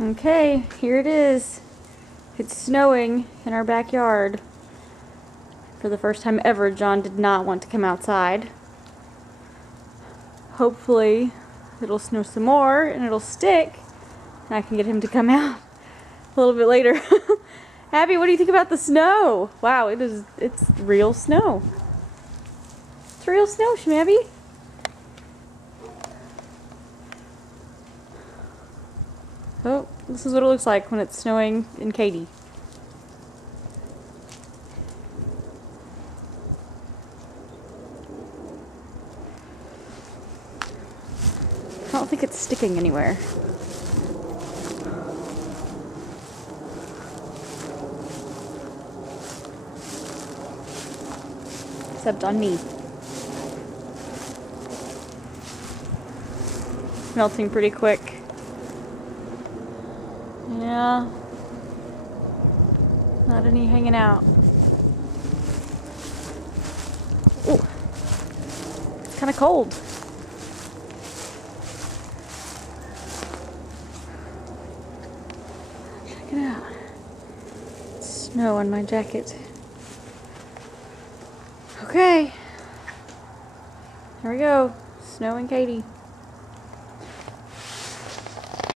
Okay, here it is. It's snowing in our backyard. For the first time ever, John did not want to come outside. Hopefully, it'll snow some more and it'll stick, and I can get him to come out a little bit later. Abby, what do you think about the snow? Wow, it's real snow. It's real snow, Abby. Oh, this is what it looks like when it's snowing in Katy. I don't think it's sticking anywhere. Except on me. Melting pretty quick. Yeah. Not any hanging out. Oh, it's kind of cold. Check it out. Snow on my jacket. Okay. Here we go. Snow and Katy.